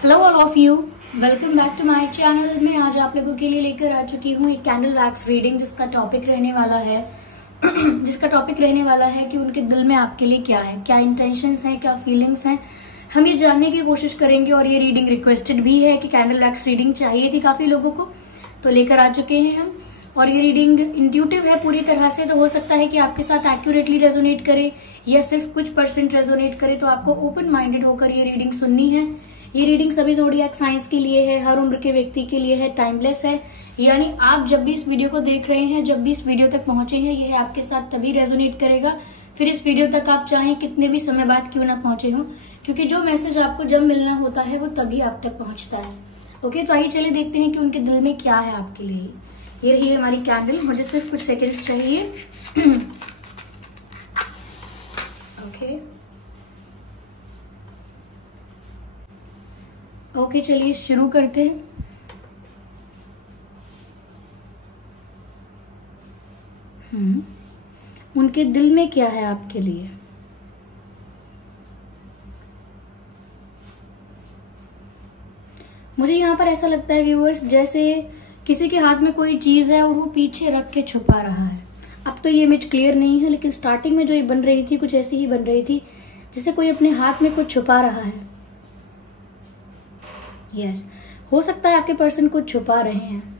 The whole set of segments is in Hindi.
Hello all of you, welcome back to my channel. मैं आज आप लोगों के लिए लेकर आ चुकी हूँ एक कैंडल वैक्स रीडिंग जिसका टॉपिक रहने वाला है कि उनके दिल में आपके लिए क्या है, क्या इंटेंशंस हैं, क्या फीलिंग्स हैं। हम ये जानने की कोशिश करेंगे और ये रीडिंग रिक्वेस्टेड भी है कि कैंडल वैक्स रीडिंग चाहिए थी काफी लोगों को, तो लेकर आ चुके हैं हम। और ये रीडिंग इंट्यूटिव है पूरी तरह से, तो हो सकता है कि आपके साथ एक्यूरेटली रेजोनेट करे या सिर्फ कुछ परसेंट रेजोनेट करे। तो आपको ओपन माइंडेड होकर ये रीडिंग सुननी है। ये रीडिंग सभी ज़ोडिएक साइंस के लिए है, हर उम्र के व्यक्ति के लिए है, टाइमलेस है। यानी आप जब भी इस वीडियो को देख रहे हैं, जब भी इस वीडियो तक पहुंचे हैं, यह आपके साथ तभी रेजोनेट करेगा। फिर इस वीडियो तक आप चाहें कितने भी समय बाद क्यों ना पहुंचे हो, क्योंकि जो मैसेज आपको जब मिलना होता है वो तभी आप तक पहुंचता है। ओके, तो आइए चले देखते हैं कि उनके दिल में क्या है आपके लिए। ये रही हमारी कैंडल, मुझे सिर्फ कुछ सेकेंड्स चाहिए। ओके, चलिए शुरू करते हैं। उनके दिल में क्या है आपके लिए। मुझे यहाँ पर ऐसा लगता है व्यूअर्स, जैसे किसी के हाथ में कोई चीज है और वो पीछे रख के छुपा रहा है। अब तो ये इमेज क्लियर नहीं है, लेकिन स्टार्टिंग में जो ये बन रही थी कुछ ऐसी ही बन रही थी, जैसे कोई अपने हाथ में कुछ छुपा रहा है। यस, हो सकता है आपके पर्सन कुछ छुपा रहे हैं।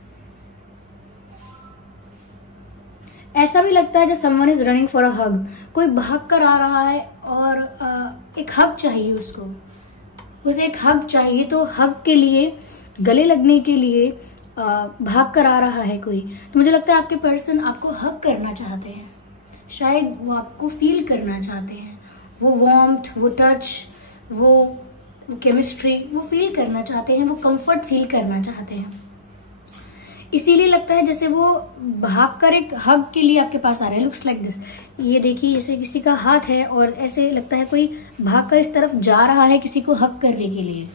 ऐसा भी लगता है जैसे someone is running for a hug, कोई भाग कर आ रहा है और एक हग चाहिए उसको, उसे एक हग चाहिए। तो हग के लिए, गले लगने के लिए भाग कर आ रहा है कोई। तो मुझे लगता है आपके पर्सन आपको हग करना चाहते हैं, शायद वो आपको फील करना चाहते हैं। वो वार्मथ, वो टच, वो केमिस्ट्री वो फील करना चाहते हैं, वो कंफर्ट फील करना चाहते हैं। इसीलिए लगता है जैसे वो भागकर एक हग के लिए आपके पास आ रहे हैं। लुक्स लाइक दिस, ये देखिए, जैसे किसी का हाथ है और ऐसे लगता है कोई भागकर इस तरफ जा रहा है किसी को हग करने के लिए।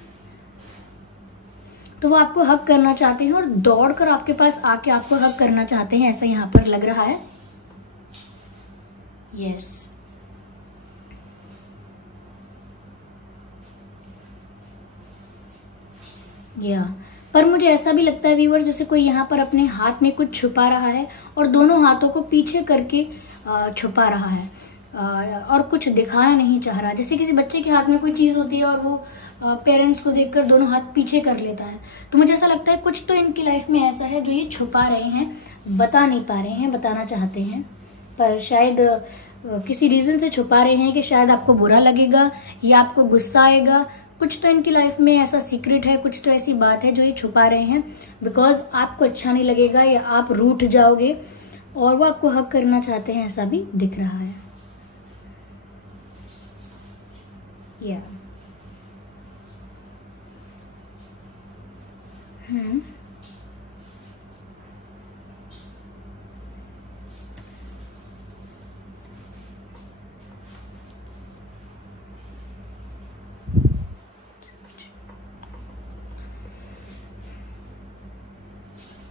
तो वो आपको हग करना चाहते हैं और दौड़कर आपके पास आके आपको हग करना चाहते हैं, ऐसा यहाँ पर लग रहा है। यस, पर मुझे ऐसा भी लगता है व्यूअर, जैसे कोई यहाँ पर अपने हाथ में कुछ छुपा रहा है और दोनों हाथों को पीछे करके छुपा रहा है और कुछ दिखाना नहीं चाह रहा। जैसे किसी बच्चे के हाथ में कोई चीज होती है और वो पेरेंट्स को देखकर दोनों हाथ पीछे कर लेता है। तो मुझे ऐसा लगता है कुछ तो इनकी लाइफ में ऐसा है जो ये छुपा रहे हैं, बता नहीं पा रहे हैं, बताना चाहते हैं, पर शायद किसी रीजन से छुपा रहे हैं कि शायद आपको बुरा लगेगा या आपको गुस्सा आएगा। कुछ तो इनकी लाइफ में ऐसा सीक्रेट है, कुछ तो ऐसी बात है जो ये छुपा रहे हैं, बिकॉज आपको अच्छा नहीं लगेगा या आप रूठ जाओगे, और वो आपको हक करना चाहते हैं, ऐसा भी दिख रहा है। या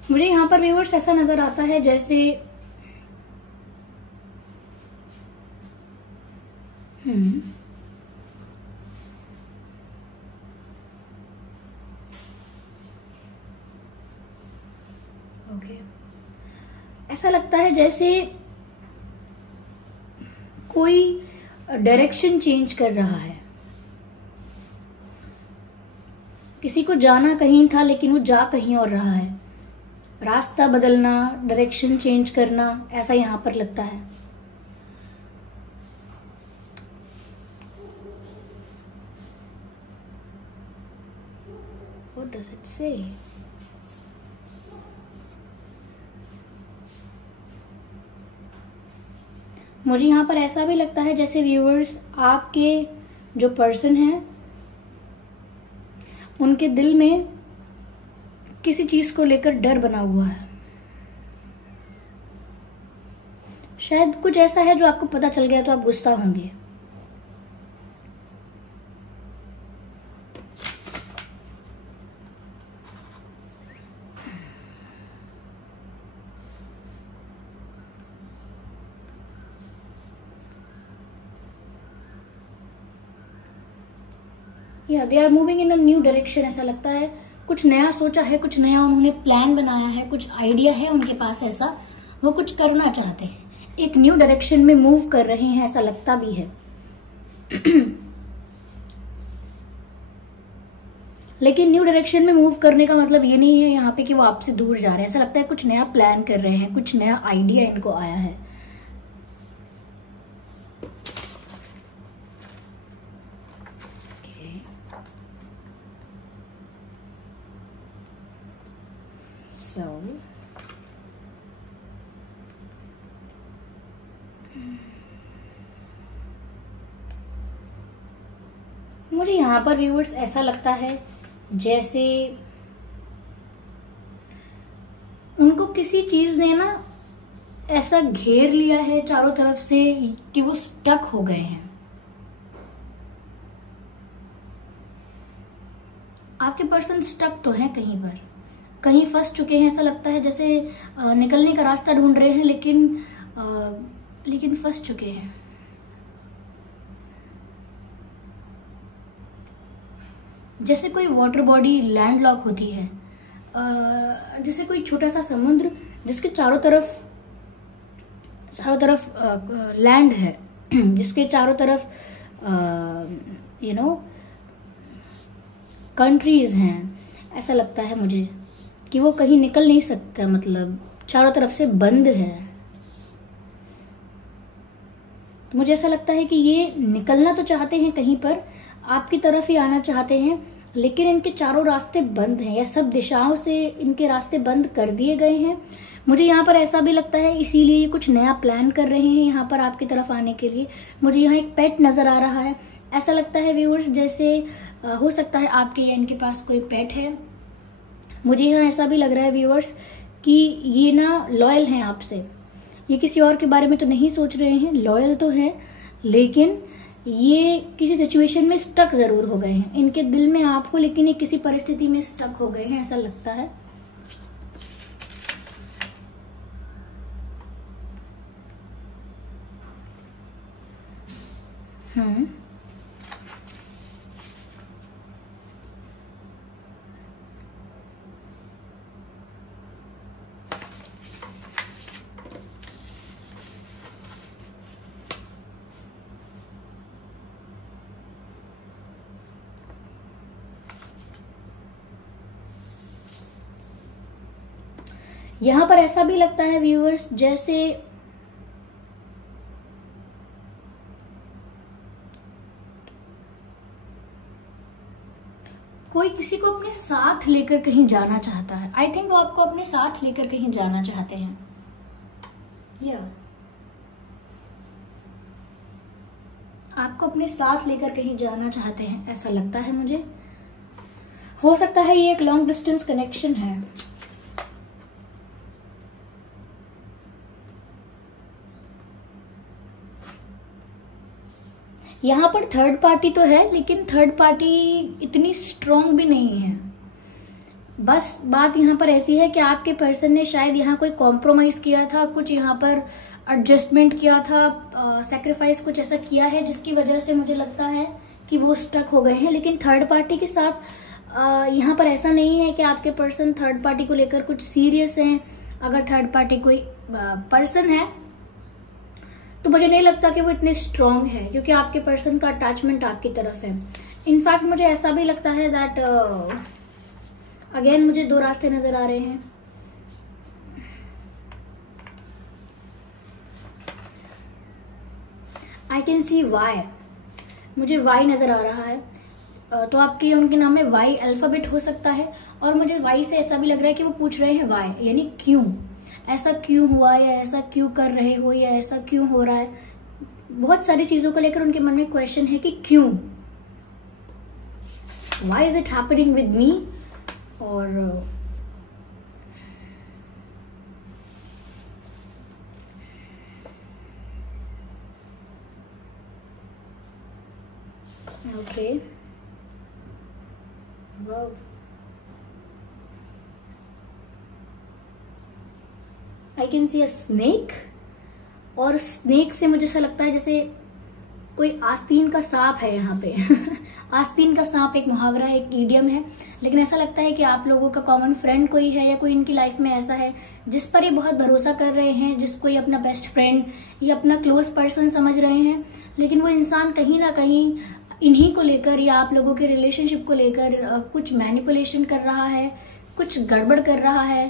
मुझे यहाँ पर व्यूअर्स ऐसा नजर आता है जैसे ओके, ऐसा लगता है जैसे कोई डायरेक्शन चेंज कर रहा है। किसी को जाना कहीं था लेकिन वो जा कहीं और रहा है। रास्ता बदलना, डायरेक्शन चेंज करना, ऐसा यहां पर लगता है। What does it say? मुझे यहाँ पर ऐसा भी लगता है जैसे व्यूअर्स, आपके जो पर्सन है उनके दिल में किसी चीज को लेकर डर बना हुआ है। शायद कुछ ऐसा है जो आपको पता चल गया तो आप गुस्सा होंगे। या they are moving in a new direction, ऐसा लगता है कुछ नया सोचा है, कुछ नया उन्होंने प्लान बनाया है, कुछ आइडिया है उनके पास, ऐसा वो कुछ करना चाहते हैं, एक न्यू डायरेक्शन में मूव कर रहे हैं, ऐसा लगता भी है। लेकिन न्यू डायरेक्शन में मूव करने का मतलब ये नहीं है यहाँ पे कि वो आपसे दूर जा रहे हैं, ऐसा लगता है कुछ नया प्लान कर रहे हैं, कुछ नया आइडिया इनको आया है। मुझे यहाँ पर व्यूअर्स ऐसा लगता है जैसे उनको किसी चीज ने ना ऐसा घेर लिया है चारों तरफ से कि वो स्टक हो गए हैं। आपके पर्सन स्टक तो हैं कहीं पर, कहीं फंस चुके हैं, ऐसा लगता है जैसे निकलने का रास्ता ढूंढ रहे हैं, लेकिन फंस चुके हैं। जैसे कोई वाटर बॉडी लैंडलॉक होती है, जैसे कोई छोटा सा समुद्र जिसके चारों तरफ लैंड है, जिसके चारों तरफ कंट्रीज हैं, ऐसा लगता है मुझे कि वो कहीं निकल नहीं सकता, मतलब चारों तरफ से बंद है। तो मुझे ऐसा लगता है कि ये निकलना तो चाहते हैं, कहीं पर आपकी तरफ ही आना चाहते हैं, लेकिन इनके चारों रास्ते बंद हैं, या सब दिशाओं से इनके रास्ते बंद कर दिए गए हैं। मुझे यहाँ पर ऐसा भी लगता है इसीलिए ये कुछ नया प्लान कर रहे हैं यहाँ पर आपकी तरफ आने के लिए। मुझे यहाँ एक पेट नजर आ रहा है, ऐसा लगता है व्यूअर्स जैसे हो सकता है आपके या इनके पास कोई पेट है। मुझे यहाँ ऐसा भी लग रहा है व्यूअर्स कि ये ना लॉयल हैं आपसे, ये किसी और के बारे में तो नहीं सोच रहे हैं, लॉयल तो हैं, लेकिन ये किसी सिचुएशन में स्टक जरूर हो गए हैं। इनके दिल में आप हो, लेकिन ये किसी परिस्थिति में स्टक हो गए हैं, ऐसा लगता है। यहां पर ऐसा भी लगता है व्यूअर्स जैसे कोई किसी को अपने साथ लेकर कहीं जाना चाहता है। आई थिंक वो आपको अपने साथ लेकर कहीं जाना चाहते हैं, या आपको अपने साथ लेकर कहीं जाना चाहते हैं, ऐसा लगता है मुझे। हो सकता है ये एक लॉन्ग डिस्टेंस कनेक्शन है। यहाँ पर थर्ड पार्टी तो है, लेकिन थर्ड पार्टी इतनी स्ट्रॉन्ग भी नहीं है। बस बात यहाँ पर ऐसी है कि आपके पर्सन ने शायद यहाँ कोई कॉम्प्रोमाइज किया था, कुछ यहाँ पर एडजस्टमेंट किया था, सैक्रिफाइस कुछ ऐसा किया है जिसकी वजह से मुझे लगता है कि वो स्टक हो गए हैं। लेकिन थर्ड पार्टी के साथ यहाँ पर ऐसा नहीं है कि आपके पर्सन थर्ड पार्टी को लेकर कुछ सीरियस हैं। अगर थर्ड पार्टी कोई पर्सन है तो मुझे नहीं लगता कि वो इतने स्ट्रांग है, क्योंकि आपके पर्सन का अटैचमेंट आपकी तरफ है। इनफैक्ट मुझे ऐसा भी लगता है दैट अगेन मुझे दो रास्ते नजर आ रहे हैं। आई कैन सी वाई, मुझे वाई नजर आ रहा है। तो आपके उनके नाम में वाई अल्फाबेट हो सकता है, और मुझे वाई से ऐसा भी लग रहा है कि वो पूछ रहे हैं वाई, यानी क्यों, ऐसा क्यों हुआ, या ऐसा क्यों कर रहे हो, या ऐसा क्यों हो रहा है। बहुत सारी चीजों को लेकर उनके मन में क्वेश्चन है कि क्यों, why is it happening with me. और okay, wow, I can see a snake, और स्नेक से मुझे ऐसा लगता है जैसे कोई आस्तीन का सांप है यहाँ पे आस्तीन का सांप एक मुहावरा है, एक इडियम है, लेकिन ऐसा लगता है कि आप लोगों का कॉमन फ्रेंड कोई है या कोई इनकी लाइफ में ऐसा है जिस पर ये बहुत भरोसा कर रहे हैं, जिसको ये अपना बेस्ट फ्रेंड या अपना क्लोज पर्सन समझ रहे हैं, लेकिन वो इंसान कहीं ना कहीं इन्हीं को लेकर या आप लोगों के रिलेशनशिप को लेकर कुछ मैनिपुलेशन कर रहा है, कुछ गड़बड़ कर रहा है,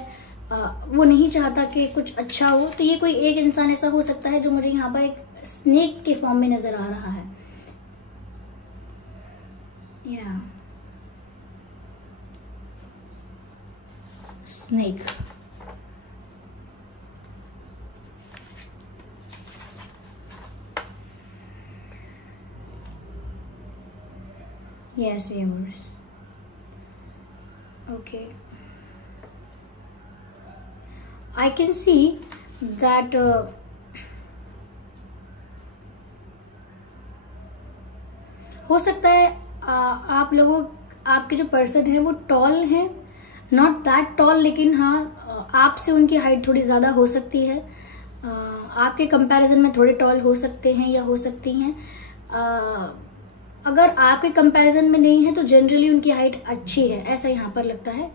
वो नहीं चाहता कि कुछ अच्छा हो। तो ये कोई एक इंसान ऐसा हो सकता है जो मुझे यहाँ पर एक स्नेक के फॉर्म में नजर आ रहा है। या snake, yes viewers, okay, I can see that हो सकता है आप लोगों, आपके जो पर्सन है वो टॉल हैं, नॉट दैट टॉल, लेकिन हाँ आपसे उनकी हाइट थोड़ी ज्यादा हो सकती है, आपके कंपैरिजन में थोड़े टॉल हो सकते हैं या हो सकती हैं। अगर आपके कंपैरिजन में नहीं है तो जनरली उनकी हाइट अच्छी है, ऐसा यहाँ पर लगता है।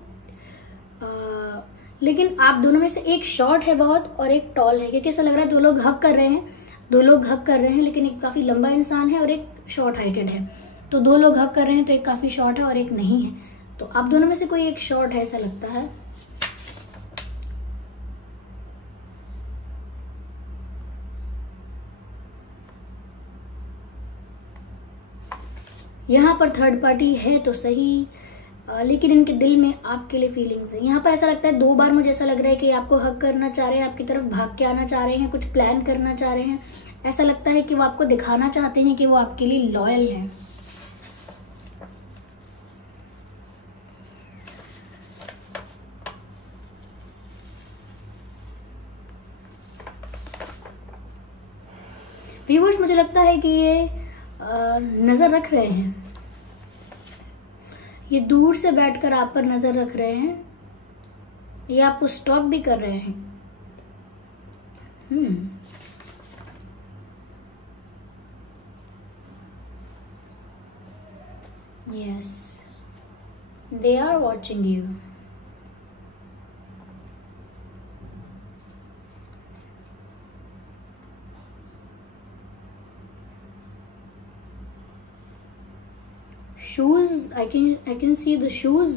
लेकिन आप दोनों में से एक शॉर्ट है बहुत और एक टॉल है, क्योंकि ऐसा लग रहा है दो लोग हग कर रहे हैं, दो लोग हग कर रहे हैं, लेकिन एक काफी लंबा इंसान है और एक शॉर्ट हाइटेड है। तो दो लोग हग कर रहे हैं तो एक काफी शॉर्ट है और एक नहीं है, तो आप दोनों में से कोई एक शॉर्ट है ऐसा लगता है। यहाँ पर थर्ड पार्टी है तो सही, लेकिन इनके दिल में आपके लिए फीलिंग्स है। यहाँ पर ऐसा लगता है दो बार मुझे ऐसा लग रहा है कि आपको हक करना चाह रहे हैं, आपकी तरफ भाग के आना चाह रहे हैं, कुछ प्लान करना चाह रहे हैं। ऐसा लगता है कि वो आपको दिखाना चाहते हैं कि वो आपके लिए लॉयल हैं। व्यूअर्स, मुझे लगता है कि ये नजर रख रहे हैं, ये दूर से बैठकर आप पर नजर रख रहे हैं, ये आपको स्टॉक भी कर रहे हैं। Yes, they are watching you. Shoes, I can see the shoes.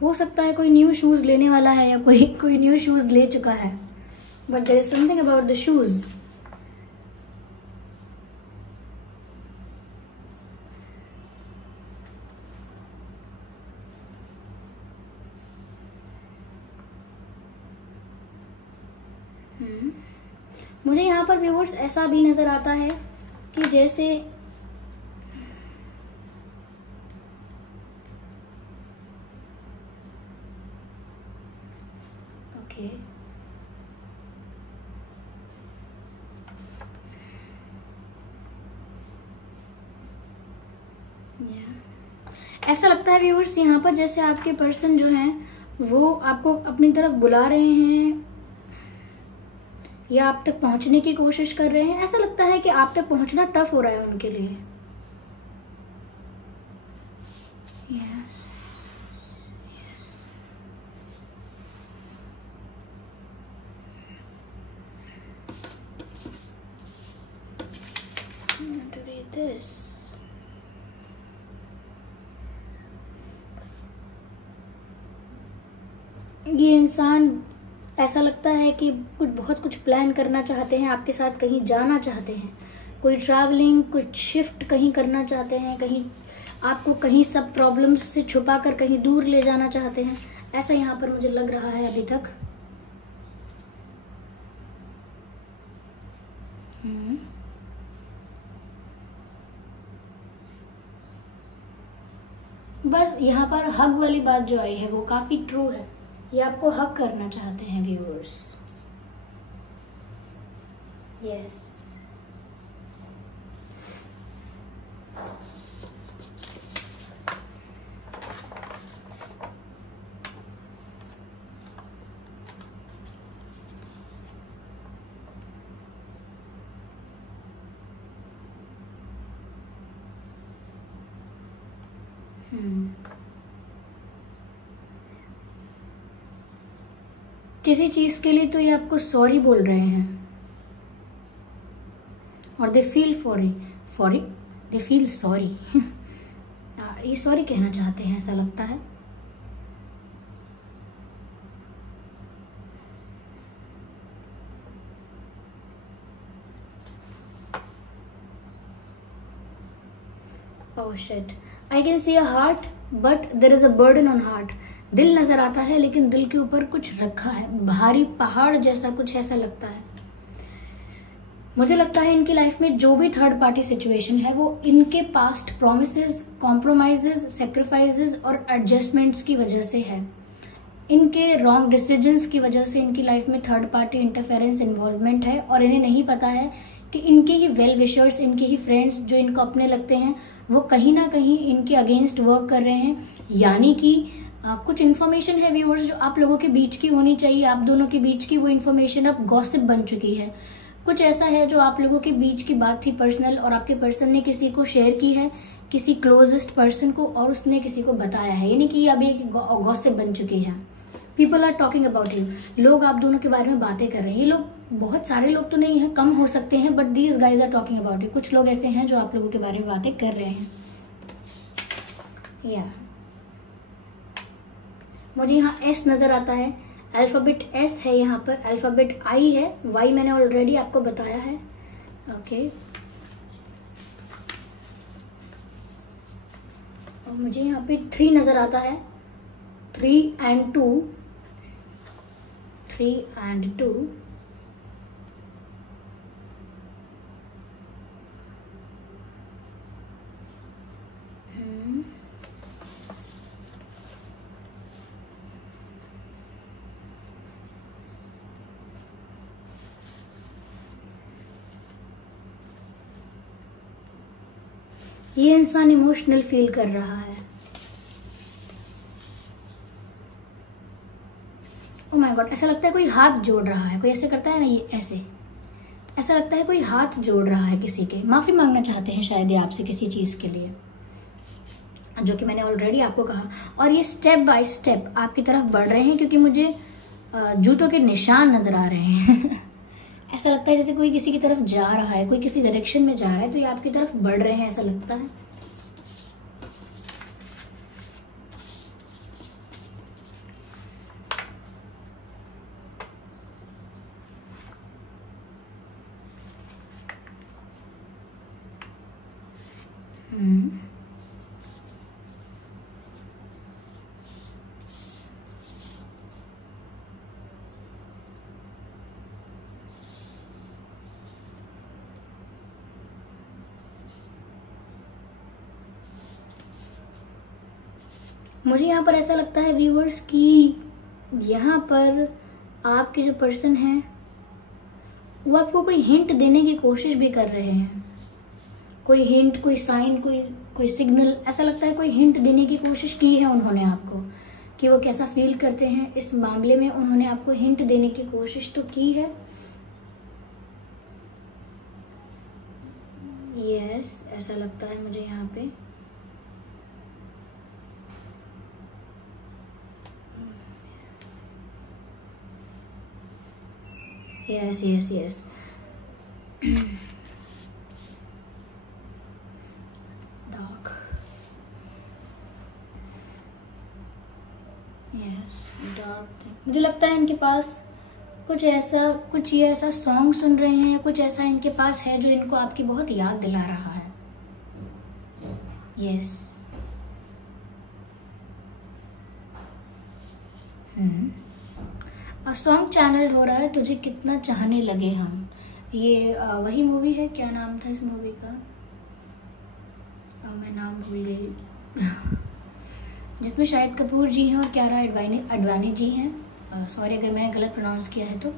हो सकता है कोई न्यू शूज लेने वाला है या कोई न्यू शूज ले चुका है, but there is something about the shoes. मुझे यहाँ पर व्यूअर्स ऐसा भी नजर आता है कि जैसे ओके ऐसा लगता है व्यूअर्स यहाँ पर जैसे आपके पर्सन जो हैं वो आपको अपनी तरफ बुला रहे हैं या आप तक पहुंचने की कोशिश कर रहे हैं। ऐसा लगता है कि आप तक पहुंचना टफ हो रहा है उनके लिए। Yes. Yes. I'm going to read this. ये इंसान ऐसा लगता है कि बहुत कुछ प्लान करना चाहते हैं, आपके साथ कहीं जाना चाहते हैं, कोई ट्रैवलिंग, कुछ शिफ्ट कहीं करना चाहते हैं, कहीं आपको कहीं सब प्रॉब्लम्स से छुपा कर कहीं दूर ले जाना चाहते हैं। ऐसा यहाँ पर मुझे लग रहा है अभी तक। बस यहाँ पर हग वाली बात जो आई है वो काफी ट्रू है, ये आपको हक करना चाहते हैं व्यूअर्स। यस, किसी चीज के लिए तो ये आपको सॉरी बोल रहे हैं, और they feel they feel sorry. ये सॉरी कहना चाहते हैं ऐसा लगता है। Oh shit. I can see a heart, but there is a burden on heart. दिल नजर आता है लेकिन दिल के ऊपर कुछ रखा है, भारी पहाड़ जैसा कुछ ऐसा लगता है। मुझे लगता है इनकी लाइफ में जो भी थर्ड पार्टी सिचुएशन है वो इनके पास्ट प्रोमिसेस, कॉम्प्रोमाइजेस, सेक्रीफाइसेस और एडजस्टमेंट्स की वजह से है। इनके रॉन्ग डिसीजंस की वजह से इनकी लाइफ में थर्ड पार्टी इंटरफेरेंस इन्वॉल्वमेंट है, और इन्हें नहीं पता है कि इनके ही वेल विशर्स, इनके ही फ्रेंड्स जो इनको अपने लगते हैं वो कहीं ना कहीं इनके अगेंस्ट वर्क कर रहे हैं। यानी कि कुछ इन्फॉर्मेशन है व्यूअर्स जो आप लोगों के बीच की होनी चाहिए, आप दोनों के बीच की, वो इन्फॉर्मेशन अब गॉसिप बन चुकी है। कुछ ऐसा है जो आप लोगों के बीच की बात थी पर्सनल, और आपके पर्सन ने किसी को शेयर की है, किसी क्लोजेस्ट पर्सन को, और उसने किसी को बताया है, यानी कि अब एक गॉसिप बन चुकी है। People are talking about you, लोग आप दोनों के बारे में बातें कर रहे हैं। ये लोग बहुत सारे लोग तो नहीं है, कम हो सकते हैं, but these guys are talking about you. कुछ लोग ऐसे हैं जो आप लोगों के बारे में बातें कर रहे हैं। या मुझे यहाँ एस नजर आता है, अल्फाबेट एस है यहाँ पर, अल्फाबेट आई है, वाई मैंने ऑलरेडी आपको बताया है। ओके, और मुझे यहाँ पे 3 नजर आता है, 3 and 2, 3 and 2। ये इंसान इमोशनल फील कर रहा है। ओह माय गॉड, ऐसा लगता है कोई हाथ जोड़ रहा है, कोई ऐसे करता है ना, ये ऐसे, ऐसा लगता है कोई हाथ जोड़ रहा है किसी के, माफी मांगना चाहते हैं शायद ये आपसे किसी चीज के लिए, जो कि मैंने ऑलरेडी आपको कहा। और ये स्टेप बाय स्टेप आपकी तरफ बढ़ रहे हैं, क्योंकि मुझे जूतों के निशान नजर आ रहे हैं। ऐसा लगता है जैसे कोई किसी की तरफ जा रहा है, कोई किसी डायरेक्शन में जा रहा है, तो ये आपकी तरफ बढ़ रहे हैं ऐसा लगता है। मुझे यहाँ पर ऐसा लगता है व्यूअर्स कि यहाँ पर आपके जो पर्सन हैं वो आपको कोई हिंट देने की कोशिश भी कर रहे हैं, कोई हिंट, कोई साइन, कोई सिग्नल, ऐसा लगता है कोई हिंट देने की कोशिश की है उन्होंने आपको कि वो कैसा फील करते हैं इस मामले में। उन्होंने आपको हिंट देने की कोशिश तो की है। यस, ऐसा लगता है मुझे यहाँ पे। Yes yes yes, dark, yes dark. मुझे लगता है इनके पास कुछ ये ऐसा सॉन्ग सुन रहे हैं, कुछ ऐसा इनके पास है जो इनको आपकी बहुत याद दिला रहा है। यस, सॉन्ग चैनल्ड हो रहा है, तुझे कितना चाहने लगे हम। ये वही मूवी है, क्या नाम था इस मूवी का, मैं नाम भूल गई। जिसमें शाहिद कपूर जी हैं और कियारा अडवाणी जी हैं। सॉरी अगर मैंने गलत प्रोनाउंस किया है तो,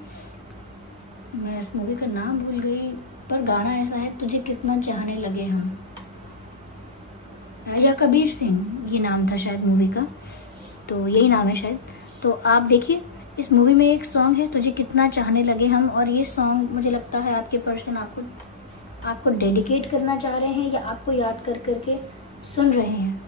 मैं इस मूवी का नाम भूल गई, पर गाना ऐसा है, तुझे कितना चाहने लगे हम, या कबीर सिंह ये नाम था शायद मूवी का, तो यही नाम है शायद। तो आप देखिए, इस मूवी में एक सॉन्ग है, तुझे कितना चाहने लगे हम, और ये सॉन्ग मुझे लगता है आपके पर्सन आपको डेडिकेट करना चाह रहे हैं, या आपको याद कर करके सुन रहे हैं।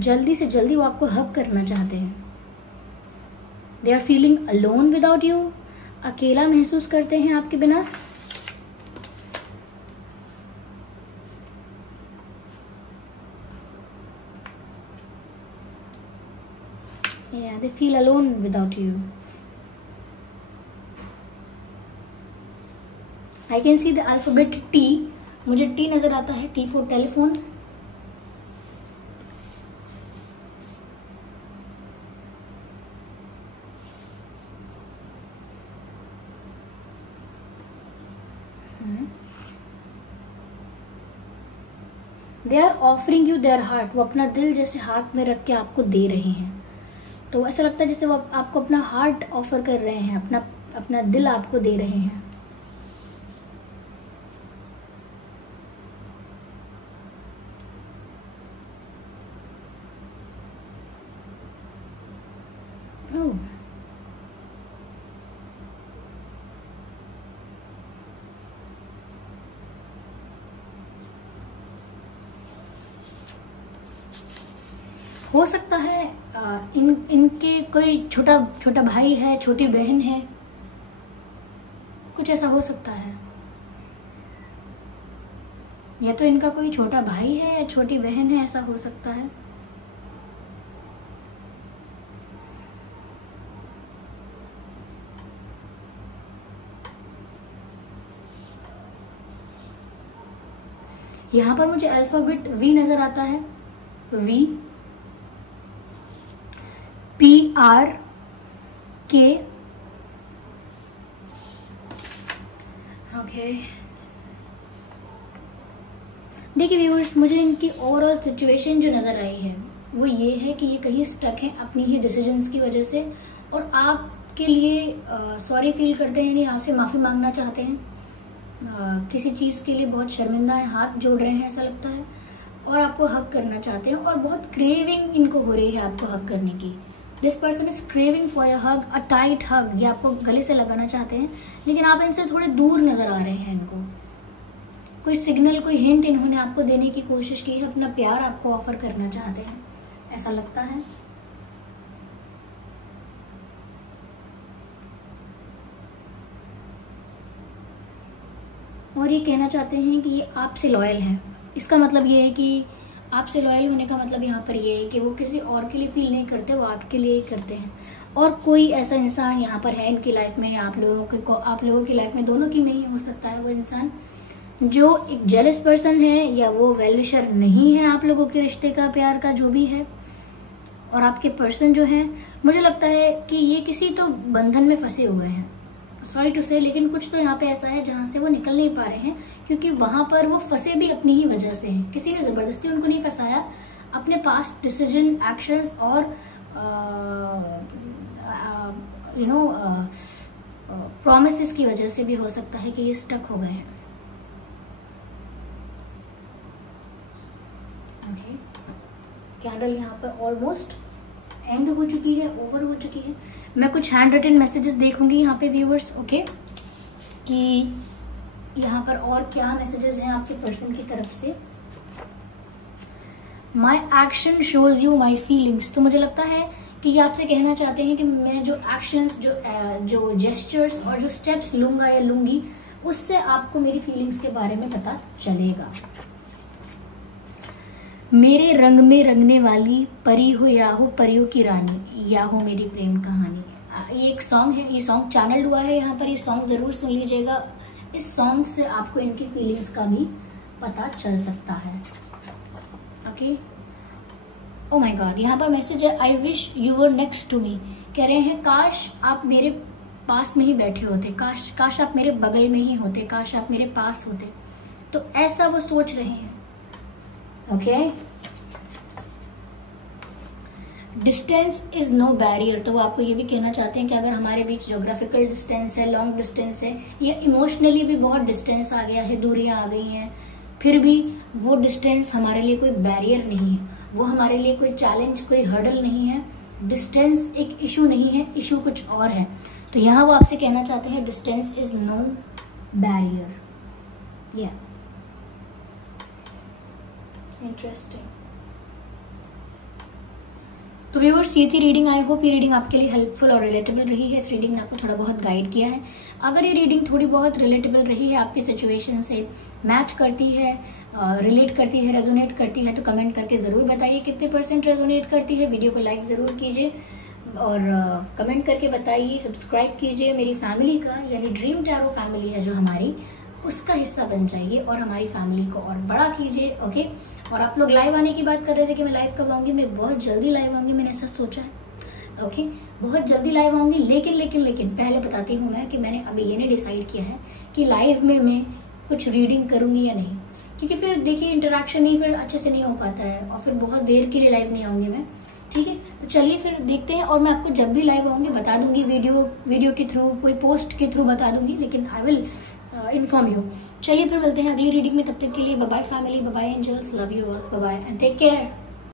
जल्दी से जल्दी वो आपको हग करना चाहते हैं। They are feeling alone without you, अकेला महसूस करते हैं आपके बिना। Yeah, they feel alone without you. I can see the alphabet T. मुझे T नजर आता है, T for telephone. They are offering you their heart. वो अपना दिल जैसे हाथ में रख के आपको दे रहे हैं। तो ऐसा लगता है जैसे वो आपको अपना हार्ट ऑफर कर रहे हैं, अपना दिल आपको दे रहे हैं। ओह, हो सकता है इनके कोई छोटा भाई है, छोटी बहन है, कुछ ऐसा हो सकता है। या तो इनका कोई छोटा भाई है या छोटी बहन है, ऐसा हो सकता है। यहां पर मुझे अल्फाबेट वी नजर आता है। V, PRK। ओके, देखिए व्यूअर्स, मुझे इनकी ओवरऑल सिचुएशन जो नज़र आई है वो ये है कि ये कहीं स्टक है अपनी ही डिसीजंस की वजह से, और आपके लिए सॉरी फील करते हैं, नहीं आपसे माफ़ी मांगना चाहते हैं। किसी चीज़ के लिए बहुत शर्मिंदा है, हाथ जोड़ रहे हैं ऐसा लगता है, और आपको हक करना चाहते हैं, और बहुत क्रेविंग इनको हो रही है आपको हक करने की। This person is craving for a hug, a tight hug. ये आपको गले से लगाना चाहते हैं, लेकिन आप इनसे थोड़े दूर नजर आ रहे हैं। इनको कोई सिग्नल, कोई हिंट इन्होंने आपको देने की कोशिश की है, अपना प्यार आपको ऑफर करना चाहते हैं ऐसा लगता है। और ये कहना चाहते हैं कि ये आपसे लॉयल है। इसका मतलब ये है कि आपसे लॉयल होने का मतलब यहाँ पर ये है कि वो किसी और के लिए फील नहीं करते, वो आपके लिए ही करते हैं। और कोई ऐसा इंसान यहाँ पर है इनकी लाइफ में, आप लोगों की लाइफ में, दोनों की में ही हो सकता है वो इंसान जो एक जेलस पर्सन है, या वो वेल विशर नहीं है आप लोगों के रिश्ते का, प्यार का, जो भी है। और आपके पर्सन जो है, मुझे लगता है कि ये किसी तो बंधन में फंसे हुए हैं, सॉरी टू से, लेकिन कुछ तो यहाँ पे ऐसा है जहाँ से वो निकल नहीं पा रहे हैं, क्योंकि वहां पर वो फंसे भी अपनी ही वजह से हैं। किसी ने जबरदस्ती उनको नहीं फंसाया, अपने पास्ट डिसीजन, एक्शंस और प्रॉमिसेस की वजह से भी हो सकता है कि ये स्टक हो गए हैं। ओके, कैंडल यहाँ पर ऑलमोस्ट एंड हो चुकी है, ओवर हो चुकी है। मैं कुछ हैंड रिटन मैसेजेस देखूंगी यहाँ पे व्यूअर्स, ओके, कि यहाँ पर और क्या मैसेजेस हैं आपके पर्सन की तरफ से। My action shows you my feelings. तो मुझे लगता है कि ये आपसे कहना चाहते हैं कि मैं जो एक्शंस, जो जेस्चर्स और जो स्टेप्स लूंगा या लूंगी, उससे आपको मेरी फीलिंग्स के बारे में पता चलेगा। मेरे रंग में रंगने वाली परी हो या हो परियों की रानी, या हो मेरी प्रेम कहानी। ये एक सॉन्ग है, ये सॉन्ग चैनल्ड हुआ है यहाँ पर, ये सॉन्ग जरूर सुन लीजिएगा। इस सॉन्ग से आपको इनकी फीलिंग्स का भी पता चल सकता है। ओके, ओ माय गॉड, यहाँ पर मैसेज है, I wish you were next to me. कह रहे हैं काश आप मेरे पास में ही बैठे होते, काश आप मेरे बगल में ही होते, काश आप मेरे पास होते। तो ऐसा वो सोच रहे हैं। Okay, distance is no barrier. तो वो आपको ये भी कहना चाहते हैं कि अगर हमारे बीच ज्योग्राफिकल डिस्टेंस है, लॉन्ग डिस्टेंस है, या इमोशनली भी बहुत डिस्टेंस आ गया है, दूरियां आ गई हैं, फिर भी वो डिस्टेंस हमारे लिए कोई बैरियर नहीं है, वो हमारे लिए कोई चैलेंज, कोई हर्डल नहीं है। डिस्टेंस एक इशू नहीं है, इशू कुछ और है। तो यहाँ वो आपसे कहना चाहते हैं डिस्टेंस इज नो बैरियर। या इंटरेस्टिंग। तो व्यूअर्स, ये थी रीडिंग। आई होप ये रीडिंग आपके लिए हेल्पफुल और रिलेटेबल रही है। इस रीडिंग ने आपको थोड़ा बहुत गाइड किया है। अगर ये रीडिंग थोड़ी बहुत रिलेटेबल रही है, आपकी सिचुएशन से मैच करती है, रिलेट करती है, रेजोनेट करती है, तो कमेंट करके ज़रूर बताइए कितने % रेजोनेट करती है। वीडियो को लाइक ज़रूर कीजिए और कमेंट करके बताइए। सब्सक्राइब कीजिए मेरी फैमिली का, यानी ड्रीम टैरो फैमिली है जो हमारी, उसका हिस्सा बन जाइए और हमारी फैमिली को और बड़ा कीजिए। ओके। और आप लोग लाइव आने की बात कर रहे थे कि मैं लाइव कब आऊँगी। मैं बहुत जल्दी लाइव आऊँगी, मैंने ऐसा सोचा है। ओके, बहुत जल्दी लाइव आऊँगी। लेकिन पहले बताती हूँ मैं कि मैंने अभी ये नहीं डिसाइड किया है कि लाइव में मैं कुछ रीडिंग करूँगी या नहीं, क्योंकि फिर देखिए इंटरेक्शन नहीं फिर अच्छे से नहीं हो पाता है और फिर बहुत देर के लिए लाइव नहीं आऊँगी मैं। ठीक है, तो चलिए फिर देखते हैं। और मैं आपको जब भी लाइव आऊँगी बता दूंगी, वीडियो के थ्रू, कोई पोस्ट के थ्रू बता दूंगी, लेकिन आई विल इन्फॉर्म यू। चलिए फिर मिलते हैं अगली रीडिंग में। तब तक के लिए bye bye family, bye bye angels, love you all, bye bye and take care.